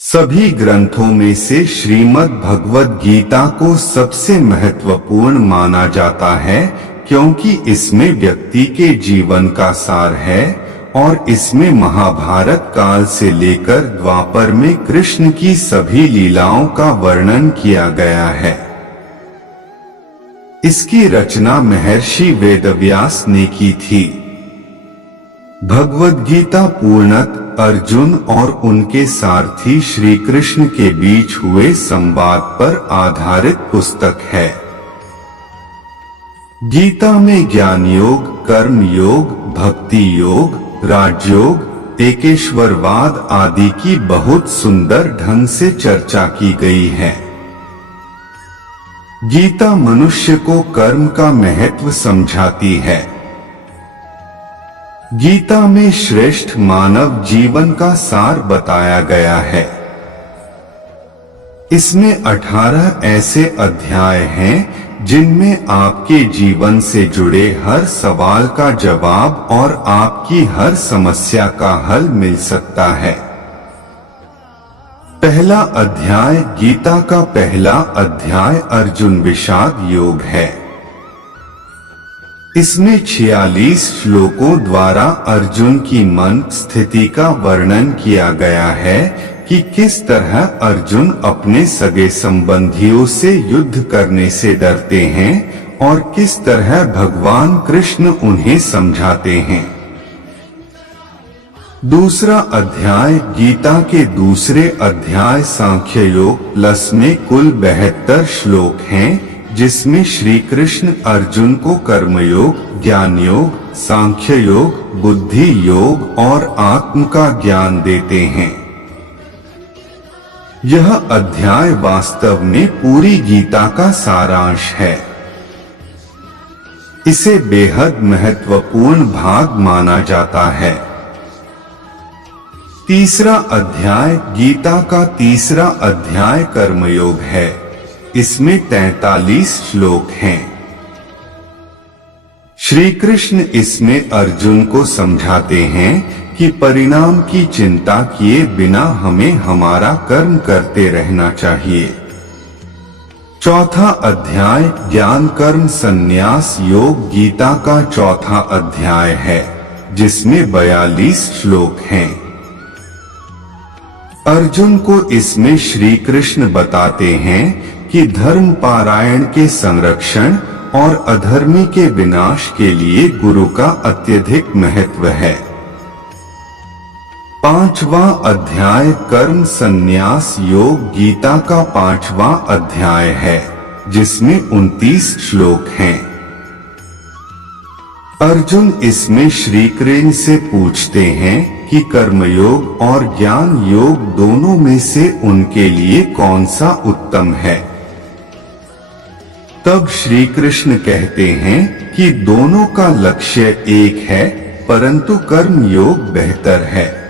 सभी ग्रंथों में से श्रीमद् भगवद गीता को सबसे महत्वपूर्ण माना जाता है, क्योंकि इसमें व्यक्ति के जीवन का सार है और इसमें महाभारत काल से लेकर द्वापर में कृष्ण की सभी लीलाओं का वर्णन किया गया है। इसकी रचना महर्षि वेदव्यास ने की थी। भगवद गीता पूर्णतः अर्जुन और उनके सारथी श्री कृष्ण के बीच हुए संवाद पर आधारित पुस्तक है। गीता में ज्ञान योग, कर्म योग, भक्ति योग, राजयोग, एकेश्वरवाद आदि की बहुत सुंदर ढंग से चर्चा की गई है। गीता मनुष्य को कर्म का महत्व समझाती है। गीता में श्रेष्ठ मानव जीवन का सार बताया गया है। इसमें 18 ऐसे अध्याय हैं जिनमें आपके जीवन से जुड़े हर सवाल का जवाब और आपकी हर समस्या का हल मिल सकता है। पहला अध्याय गीता का पहला अध्याय अर्जुन विषाद योग है। इसमें 46 श्लोकों द्वारा अर्जुन की मन स्थिति का वर्णन किया गया है कि किस तरह अर्जुन अपने सगे संबंधियों से युद्ध करने से डरते हैं और किस तरह भगवान कृष्ण उन्हें समझाते हैं। दूसरा अध्याय गीता के दूसरे अध्याय सांख्य योग प्लस में कुल 72 श्लोक हैं, जिसमें श्री कृष्ण अर्जुन को कर्मयोग, ज्ञान योग, सांख्य योग, बुद्धि योग और आत्म का ज्ञान देते हैं। यह अध्याय वास्तव में पूरी गीता का सारांश है। इसे बेहद महत्वपूर्ण भाग माना जाता है। तीसरा अध्याय गीता का तीसरा अध्याय कर्मयोग है। इसमें 43 श्लोक हैं। श्री कृष्ण इसमें अर्जुन को समझाते हैं कि परिणाम की चिंता किए बिना हमें हमारा कर्म करते रहना चाहिए। चौथा अध्याय ज्ञान कर्म संन्यास योग गीता का चौथा अध्याय है, जिसमें 42 श्लोक हैं। अर्जुन को इसमें श्री कृष्ण बताते हैं कि धर्म पारायण के संरक्षण और अधर्मी के विनाश के लिए गुरु का अत्यधिक महत्व है। पांचवा अध्याय कर्म संन्यास योग गीता का 5वां अध्याय है, जिसमें 29 श्लोक हैं। अर्जुन इसमें श्री कृष्ण से पूछते हैं कि कर्मयोग और ज्ञान योग दोनों में से उनके लिए कौन सा उत्तम है। तब श्री कृष्ण कहते हैं कि दोनों का लक्ष्य एक है, परंतु कर्म योग बेहतर है।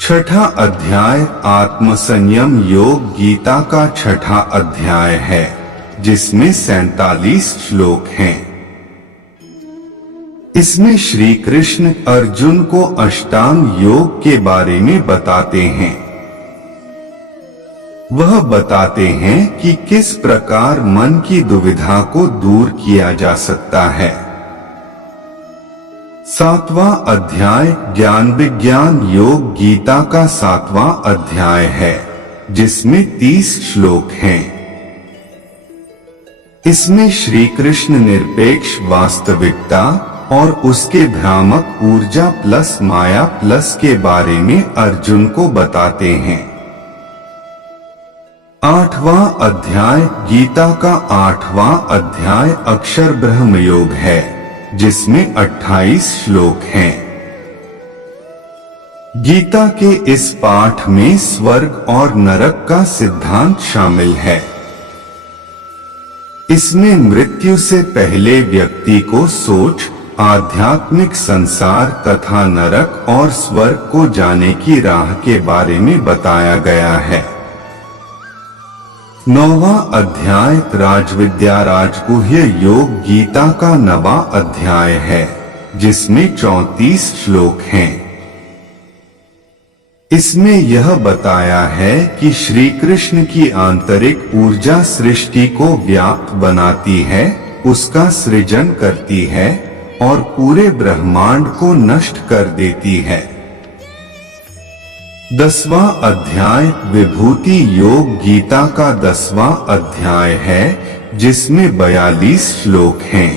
छठा अध्याय आत्मसंयम योग गीता का छठा अध्याय है, जिसमें 47 श्लोक हैं। इसमें श्री कृष्ण अर्जुन को अष्टांग योग के बारे में बताते हैं। वह बताते हैं कि किस प्रकार मन की दुविधा को दूर किया जा सकता है। 7वां अध्याय ज्ञान विज्ञान योग गीता का 7वां अध्याय है, जिसमें 30 श्लोक हैं। इसमें श्री कृष्ण निरपेक्ष वास्तविकता और उसके भ्रामक ऊर्जा प्लस माया प्लस के बारे में अर्जुन को बताते हैं। 8वां अध्याय गीता का 8वां अध्याय अक्षर ब्रह्म योग है, जिसमें 28 श्लोक हैं। गीता के इस पाठ में स्वर्ग और नरक का सिद्धांत शामिल है। इसमें मृत्यु से पहले व्यक्ति को सोच, आध्यात्मिक संसार तथा नरक और स्वर्ग को जाने की राह के बारे में बताया गया है। 9वां अध्याय राजविद्या राजगुह्य योग गीता का 9वां अध्याय है, जिसमें 34 श्लोक हैं। इसमें यह बताया है कि श्री कृष्ण की आंतरिक ऊर्जा सृष्टि को व्याप्त बनाती है, उसका सृजन करती है और पूरे ब्रह्मांड को नष्ट कर देती है। 10वां अध्याय विभूति योग गीता का 10वां अध्याय है, जिसमें 42 श्लोक हैं।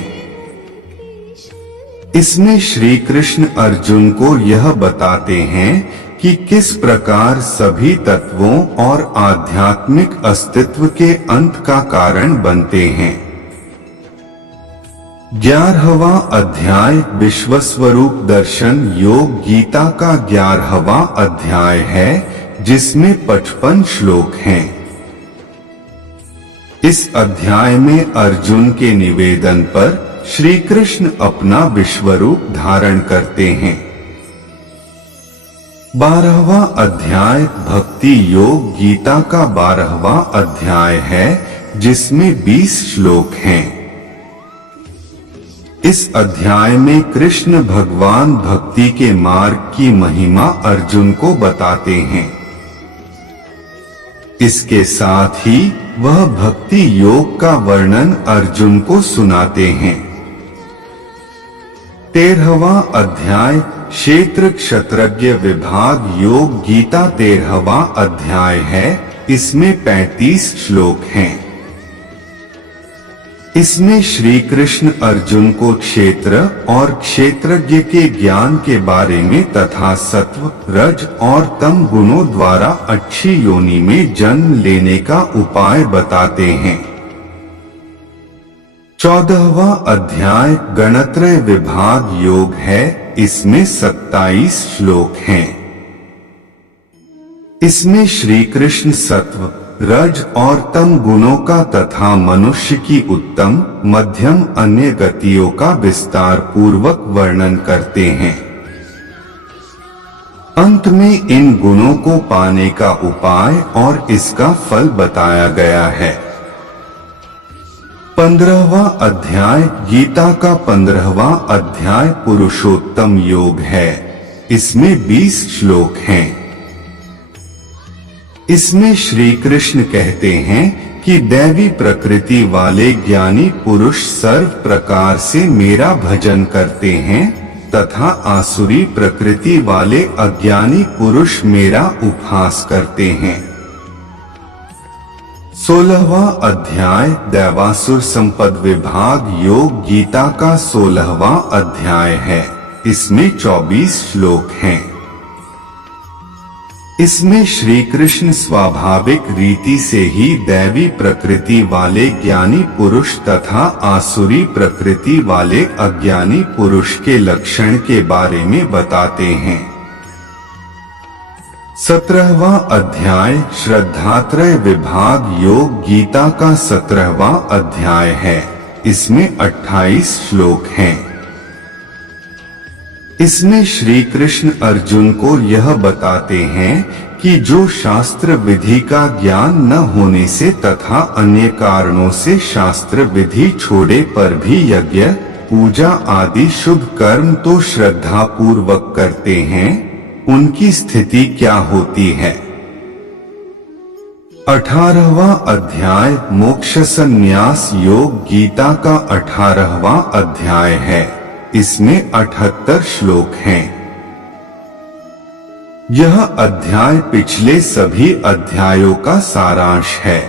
इसमें श्री कृष्ण अर्जुन को यह बताते हैं कि किस प्रकार सभी तत्वों और आध्यात्मिक अस्तित्व के अंत का कारण बनते हैं। 11वां अध्याय विश्वस्वरूप दर्शन योग गीता का 11वां अध्याय है, जिसमें 55 श्लोक हैं। इस अध्याय में अर्जुन के निवेदन पर श्री कृष्ण अपना विश्वरूप धारण करते हैं। 12वां अध्याय भक्ति योग गीता का 12वां अध्याय है, जिसमें 20 श्लोक हैं। इस अध्याय में कृष्ण भगवान भक्ति के मार्ग की महिमा अर्जुन को बताते हैं। इसके साथ ही वह भक्ति योग का वर्णन अर्जुन को सुनाते हैं। 13वां अध्याय क्षेत्र क्षत्रज्ञ विभाग योग गीता 13वां अध्याय है, इसमें 35 श्लोक हैं। इसमें श्री कृष्ण अर्जुन को क्षेत्र और क्षेत्रज्ञ के ज्ञान के बारे में तथा सत्व, रज और तम गुणों द्वारा अच्छी योनि में जन्म लेने का उपाय बताते हैं। 14वां अध्याय गणत्रय विभाग योग है, इसमें 27 श्लोक हैं। इसमें श्री कृष्ण सत्व, रज और तम गुणों का तथा मनुष्य की उत्तम, मध्यम अन्य गतियों का विस्तार पूर्वक वर्णन करते हैं। अंत में इन गुणों को पाने का उपाय और इसका फल बताया गया है। 15वां अध्याय गीता का 15वां अध्याय पुरुषोत्तम योग है, इसमें 20 श्लोक हैं। इसमें श्री कृष्ण कहते हैं कि दैवी प्रकृति वाले ज्ञानी पुरुष सर्व प्रकार से मेरा भजन करते हैं तथा आसुरी प्रकृति वाले अज्ञानी पुरुष मेरा उपहास करते हैं। 16वां अध्याय दैवासुर संपद विभाग योग गीता का 16वां अध्याय है, इसमें 24 श्लोक हैं। इसमें श्री कृष्ण स्वाभाविक रीति से ही दैवी प्रकृति वाले ज्ञानी पुरुष तथा आसुरी प्रकृति वाले अज्ञानी पुरुष के लक्षण के बारे में बताते हैं। 17वां अध्याय श्रद्धात्रय विभाग योग गीता का 17वां अध्याय है, इसमें 28 श्लोक हैं। इसमें श्री कृष्ण अर्जुन को यह बताते हैं कि जो शास्त्र विधि का ज्ञान न होने से तथा अन्य कारणों से शास्त्र विधि छोड़े पर भी यज्ञ, पूजा आदि शुभ कर्म तो श्रद्धा पूर्वक करते हैं, उनकी स्थिति क्या होती है। 18वां अध्याय मोक्ष संन्यास योग गीता का 18वां अध्याय है, इसमें 78 श्लोक हैं। यह अध्याय पिछले सभी अध्यायों का सारांश है।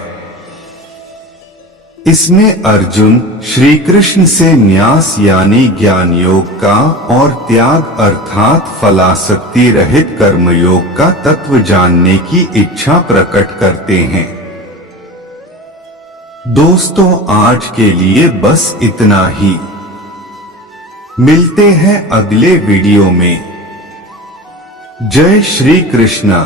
इसमें अर्जुन श्री कृष्ण से न्यास यानी ज्ञान योग का और त्याग अर्थात फलासक्ति रहित कर्मयोग का तत्व जानने की इच्छा प्रकट करते हैं। दोस्तों, आज के लिए बस इतना ही। मिलते हैं अगले वीडियो में। जय श्री कृष्णा।